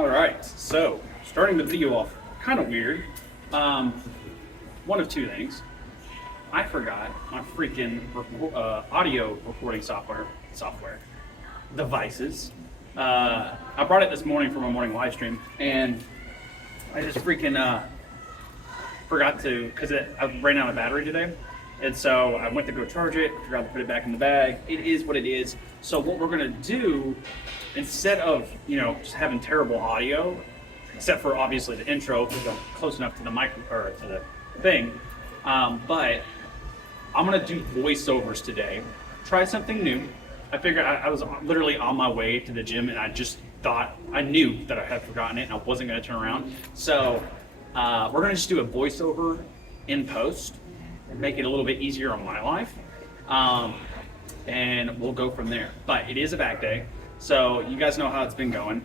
All right, so starting the video off kind of weird. One of two things. I forgot my freaking audio recording software devices. I brought it this morning for my morning live stream, and I just freaking forgot to, because I ran out of battery today. And so I went to go charge it, forgot to put it back in the bag. It is what it is. So what we're gonna do, instead of, just having terrible audio, except for obviously the intro, because I'm close enough to the mic or to the thing, but I'm gonna do voiceovers today. Try something new. I figured I was literally on my way to the gym, and I just thought, I knew that I had forgotten it and I wasn't gonna turn around. So we're gonna just do a voiceover in post and make it a little bit easier on my life. And we'll go from there. But it is a back day, so you guys know how it's been going.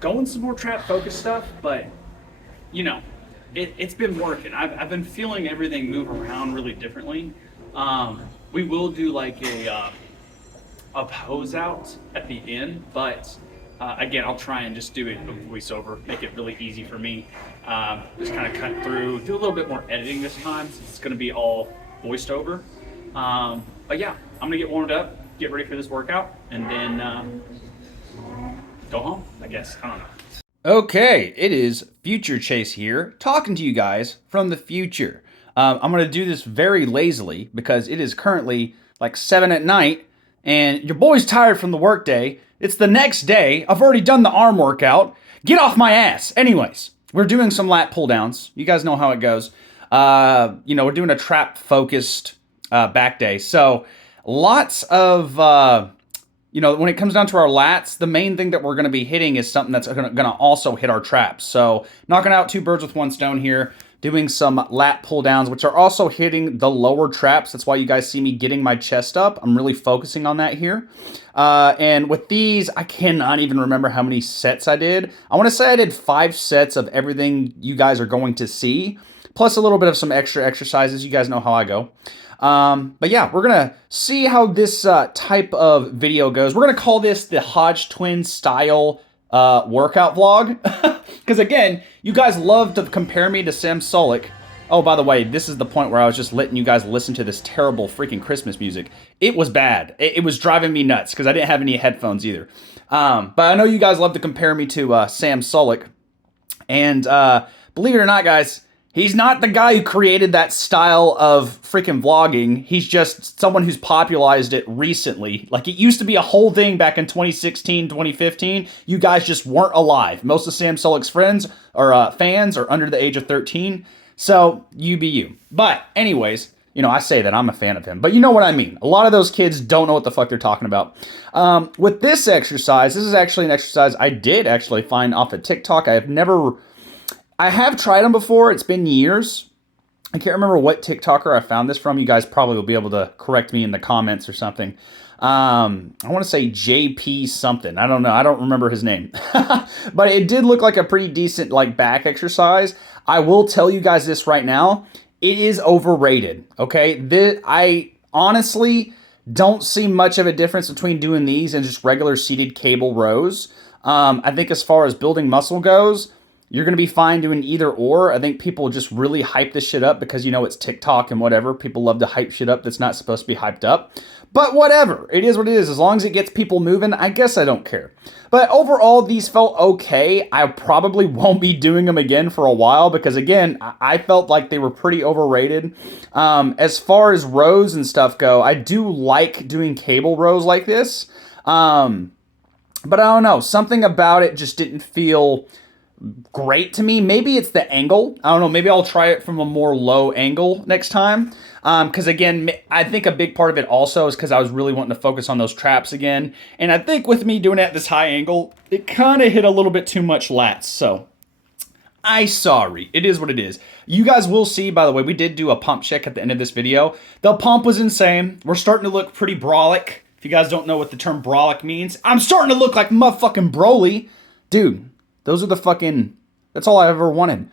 Going some more trap focus stuff, but it's been working. I've been feeling everything move around really differently. We will do like a pose out at the end, but again, I'll try and just do it a voiceover, make it really easy for me. Just kind of cut through, do a little bit more editing this time, since it's going to be all voiced over. But yeah, I'm going to get warmed up, get ready for this workout, and then go home, I guess. I don't know. Okay, it is Future Chase here, talking to you guys from the future. I'm going to do this very lazily because it is currently like 7 at night, and your boy's tired from the workday. It's the next day. I've already done the arm workout. Get off my ass. Anyways, we're doing some lat pull downs. You guys know how it goes. We're doing a trap focused back day. So lots of, when it comes down to our lats, the main thing that we're going to be hitting is something that's going to also hit our traps. So knocking out two birds with one stone here, doing some lat pull downs, which are also hitting the lower traps. That's why you guys see me getting my chest up. I'm really focusing on that here. And with these, I cannot even remember how many sets I did. I want to say I did 5 sets of everything you guys are going to see, plus a little bit of some extra exercises. You guys know how I go. But yeah, we're going to see how this type of video goes. We're going to call this the Hodge Twin style workout vlog. Because again, you guys love to compare me to Sam Sulek. Oh, by the way, this is the point where I was just letting you guys listen to this terrible freaking Christmas music. It was bad. It was driving me nuts because I didn't have any headphones either. But I know you guys love to compare me to Sam Sulek. And believe it or not, guys, he's not the guy who created that style of freaking vlogging. He's just someone who's popularized it recently. Like, it used to be a whole thing back in 2016, 2015. You guys just weren't alive. Most of Sam Sulek's friends or fans are under the age of 13. So, you be you. But anyways, I say that I'm a fan of him. But you know what I mean. A lot of those kids don't know what the fuck they're talking about. With this exercise, this is actually an exercise I did actually find off of TikTok. I have tried them before. It's been years. I can't remember what TikToker I found this from. You guys probably will be able to correct me in the comments or something. I want to say JP something. I don't know. I don't remember his name. But it did look like a pretty decent back exercise. I will tell you guys this right now. It is overrated. Okay? I honestly don't see much of a difference between doing these and just regular seated cable rows. I think as far as building muscle goes, you're going to be fine doing either or. I think people just really hype this shit up because, it's TikTok and whatever. People love to hype shit up that's not supposed to be hyped up. But whatever. It is what it is. As long as it gets people moving, I guess I don't care. But overall, these felt okay. I probably won't be doing them again for a while because, again, I felt like they were pretty overrated. As far as rows and stuff go, I do like doing cable rows like this. But I don't know. Something about it just didn't feel great to me. Maybe it's the angle. I don't know. Maybe I'll try it from a more low angle next time. Because again, I think a big part of it also is because I was really wanting to focus on those traps again. And I think with me doing it at this high angle, it kind of hit a little bit too much lats. So sorry. It is what it is. You guys will see, by the way, we did do a pump check at the end of this video. The pump was insane. We're starting to look pretty brolic. If you guys don't know what the term brolic means, I'm starting to look like motherfucking Broly. Dude. Those are that's all I ever wanted.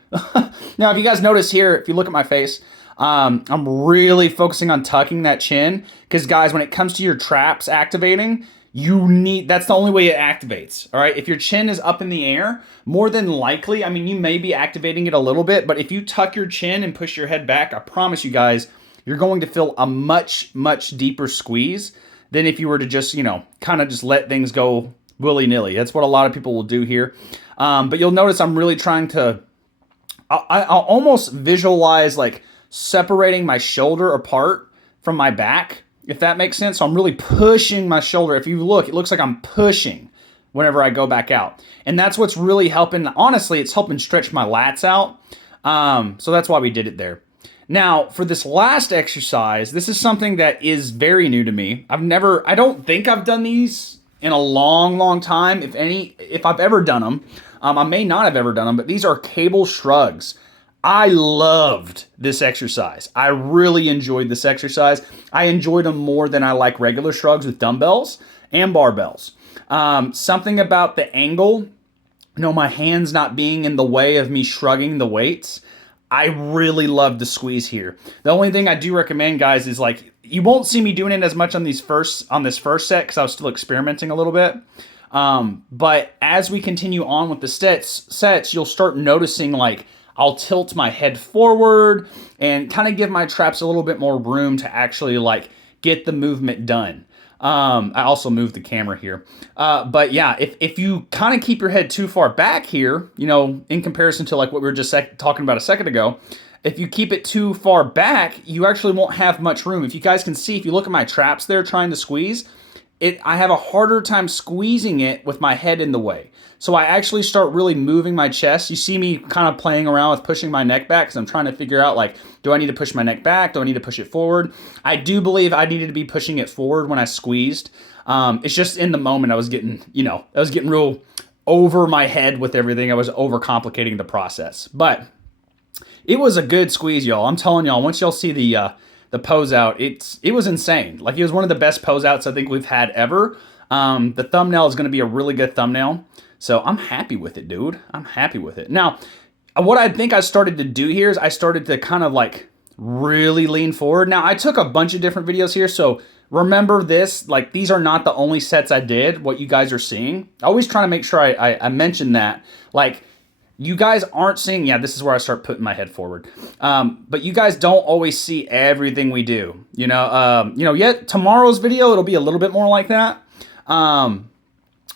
Now, if you guys notice here, if you look at my face, I'm really focusing on tucking that chin. Because, guys, when it comes to your traps activating, that's the only way it activates. All right. If your chin is up in the air, more than likely, I mean, you may be activating it a little bit, but if you tuck your chin and push your head back, I promise you guys, you're going to feel a much, much deeper squeeze than if you were to just, kind of just let things go willy-nilly. That's what a lot of people will do here. But you'll notice I'm really trying to, I'll almost visualize like separating my shoulder apart from my back, if that makes sense. So I'm really pushing my shoulder. If you look, it looks like I'm pushing whenever I go back out. And that's what's really helping. Honestly, it's helping stretch my lats out. So that's why we did it there. Now, for this last exercise, this is something that is very new to me. I don't think I've done these in a long, long time. If I've ever done them, I may not have ever done them, but these are cable shrugs. I loved this exercise. I really enjoyed this exercise. I enjoyed them more than I like regular shrugs with dumbbells and barbells. Something about the angle, my hands not being in the way of me shrugging the weights. I really love the squeeze here. The only thing I do recommend, guys, is like, you won't see me doing it as much on this first set because I was still experimenting a little bit. But as we continue on with the sets, you'll start noticing like I'll tilt my head forward and kind of give my traps a little bit more room to actually like get the movement done. I also moved the camera here. But yeah, if you kind of keep your head too far back here, in comparison to like what we were just talking about a second ago, if you keep it too far back, you actually won't have much room. If you guys can see, if you look at my traps there trying to squeeze, I have a harder time squeezing it with my head in the way. So I actually start really moving my chest. You see me kind of playing around with pushing my neck back because I'm trying to figure out like, do I need to push my neck back? Do I need to push it forward? I do believe I needed to be pushing it forward when I squeezed. It's just in the moment I was getting real over my head with everything. I was overcomplicating the process. But it was a good squeeze, y'all. I'm telling y'all, once y'all see the pose out, it was insane. Like, it was one of the best pose outs I think we've had ever. The thumbnail is going to be a really good thumbnail. So I'm happy with it, dude. I'm happy with it. Now, what I think I started to do here is I started to kind of like really lean forward. Now, I took a bunch of different videos here. So remember this, like these are not the only sets I did, what you guys are seeing. I always try to make sure I mention that. Like, you guys aren't seeing, this is where I start putting my head forward. But you guys don't always see everything we do. Yet tomorrow's video, it'll be a little bit more like that.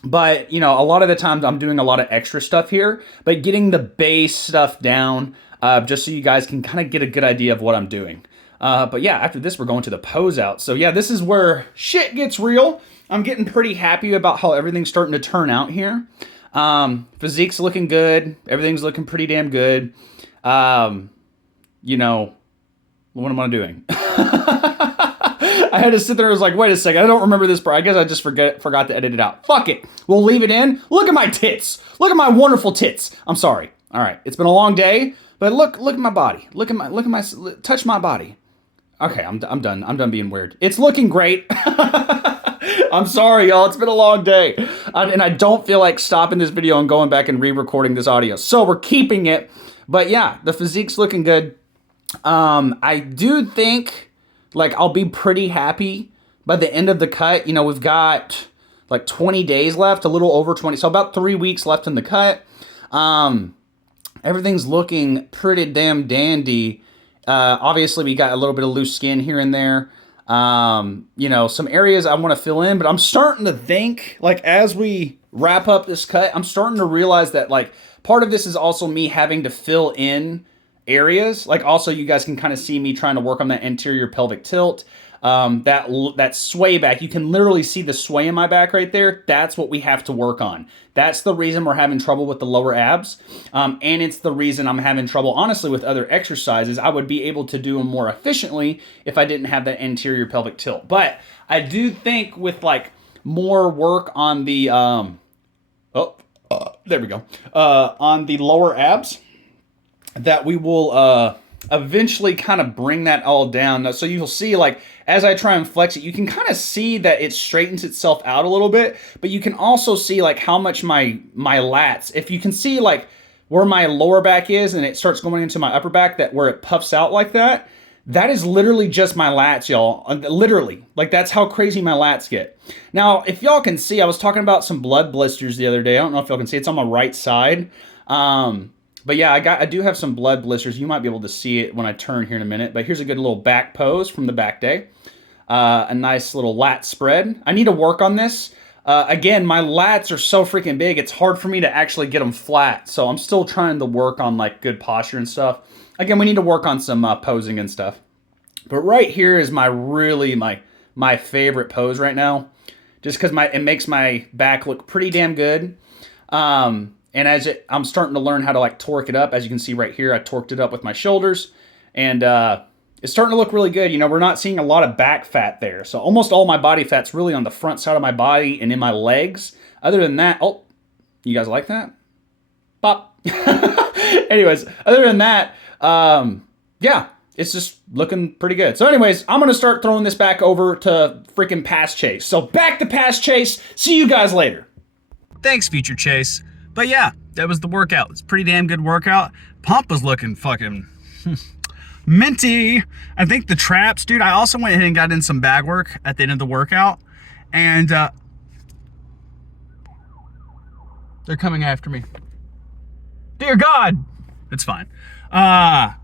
But, a lot of the times I'm doing a lot of extra stuff here, but getting the base stuff down, just so you guys can kind of get a good idea of what I'm doing. But yeah, after this, we're going to the pose out. So yeah, this is where shit gets real. I'm getting pretty happy about how everything's starting to turn out here. Physique's looking good. Everything's looking pretty damn good. What am I doing? I had to sit there and was like, wait a second, I don't remember this part. I guess I just forgot to edit it out. Fuck it. We'll leave it in. Look at my tits. Look at my wonderful tits. I'm sorry. All right. It's been a long day, but look at my body. Touch my body. Okay, I'm done. I'm done being weird. It's looking great. I'm sorry, y'all. It's been a long day. And I don't feel like stopping this video and going back and re-recording this audio. So we're keeping it. But yeah, the physique's looking good. I do think, like, I'll be pretty happy by the end of the cut. We've got like 20 days left, a little over 20. So about 3 weeks left in the cut. Everything's looking pretty damn dandy. Obviously, we got a little bit of loose skin here and there. Some areas I want to fill in, but I'm starting to think, like, as we wrap up this cut, I'm starting to realize that, like, part of this is also me having to fill in areas. Like, also, you guys can kind of see me trying to work on that anterior pelvic tilt. That sway back, you can literally see the sway in my back right there. That's what we have to work on. That's the reason we're having trouble with the lower abs. And it's the reason I'm having trouble, honestly, with other exercises. I would be able to do them more efficiently if I didn't have that anterior pelvic tilt. But I do think with like more work on the, there we go, on the lower abs, that we will eventually kind of bring that all down. So you'll see, like, as I try and flex it, you can kind of see that it straightens itself out a little bit, but you can also see like how much my lats, if you can see like where my lower back is and it starts going into my upper back, that where it puffs out like that, That is literally just my lats, y'all. Literally. Like, that's how crazy my lats get. Now, if y'all can see, I was talking about some blood blisters the other day. I don't know if y'all can see. It's on my right side. But yeah, I do have some blood blisters. You might be able to see it when I turn here in a minute. But here's a good little back pose from the back day. A nice little lat spread. I need to work on this. Again, my lats are so freaking big, it's hard for me to actually get them flat. So I'm still trying to work on like good posture and stuff. Again, we need to work on some posing and stuff. But right here is my favorite pose right now, just because it makes my back look pretty damn good. And I'm starting to learn how to like torque it up. As you can see right here, I torqued it up with my shoulders, and it's starting to look really good. You know, we're not seeing a lot of back fat there. So almost all my body fat's really on the front side of my body and in my legs. Other than that, oh, you guys like that? Pop. Anyways, other than that, yeah, it's just looking pretty good. So anyways, I'm going to start throwing this back over to freaking Pass Chase. So back to Pass Chase. See you guys later. Thanks, Future Chase. But yeah, that was the workout. It's a pretty damn good workout. Pump was looking fucking minty. I think the traps, dude, I also went ahead and got in some bag work at the end of the workout. And they're coming after me. Dear God. It's fine.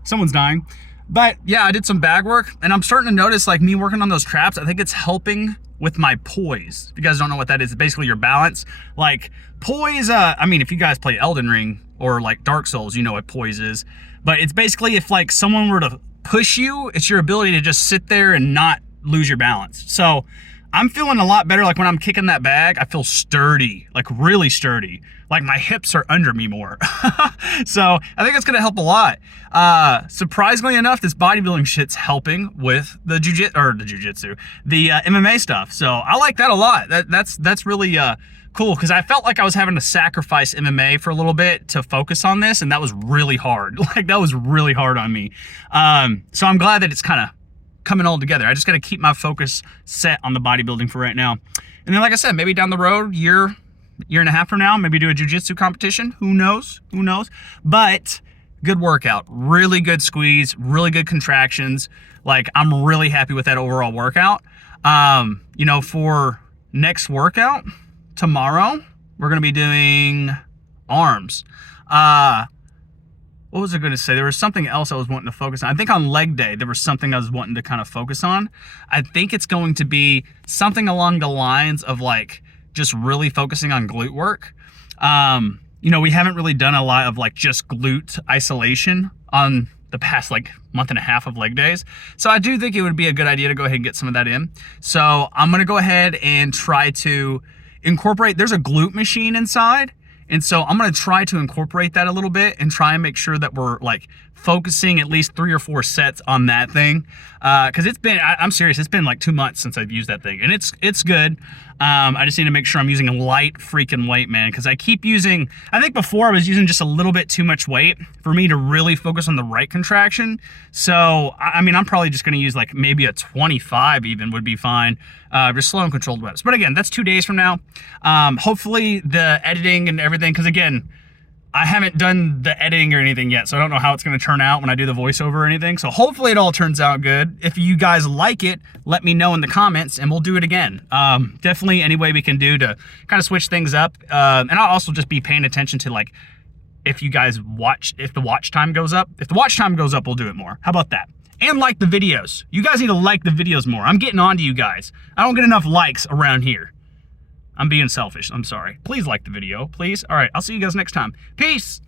Someone's dying. But yeah, I did some bag work, and I'm starting to notice, like, me working on those traps, I think it's helping with my poise. If you guys don't know what that is, it's basically your balance. Like, poise, I mean, if you guys play Elden Ring or like Dark Souls, you know what poise is. But it's basically if like someone were to push you, it's your ability to just sit there and not lose your balance. So I'm feeling a lot better. Like when I'm kicking that bag, I feel sturdy, like really sturdy. Like my hips are under me more. So I think it's gonna help a lot. Surprisingly enough, this bodybuilding shit's helping with the the MMA stuff. So I like that a lot. That's really cool, because I felt like I was having to sacrifice MMA for a little bit to focus on this, and that was really hard. Like that was really hard on me. So I'm glad that it's kind of coming all together. I just got to keep my focus set on the bodybuilding for right now. And then, like I said, maybe down the road, year and a half from now, maybe do a jiu-jitsu competition. Who knows? But good workout, really good squeeze, really good contractions. Like I'm really happy with that overall workout. You know, for next workout tomorrow, we're going to be doing arms. What was I going to say? There was something else I was wanting to focus on. I think on leg day, there was something I was wanting to kind of focus on. I think it's going to be something along the lines of like just really focusing on glute work. You know, we haven't really done a lot of like just glute isolation on the past like month and a half of leg days. So I do think it would be a good idea to go ahead and get some of that in. So I'm going to go ahead and try to incorporate, there's a glute machine inside. And so I'm going to try to incorporate that a little bit and try and make sure that we're like focusing at least 3 or 4 sets on that thing. Cause it's been, I'm serious, it's been like 2 months since I've used that thing, and it's good. I just need to make sure I'm using a light freaking weight, man. Cause I keep using, I think before I was using just a little bit too much weight for me to really focus on the right contraction. So, I mean, I'm probably just going to use like maybe a 25 even would be fine. Just slow and controlled reps. But again, that's 2 days from now. Hopefully the editing and everything, cause again, I haven't done the editing or anything yet, so I don't know how it's going to turn out when I do the voiceover or anything. So hopefully it all turns out good. If you guys like it, let me know in the comments and we'll do it again. Definitely any way we can do to kind of switch things up. And I'll also just be paying attention to like, if you guys watch, if the watch time goes up. If the watch time goes up, we'll do it more. How about that? And like the videos. You guys need to like the videos more. I'm getting on to you guys. I don't get enough likes around here. I'm being selfish. I'm sorry. Please like the video, please. All right, I'll see you guys next time. Peace.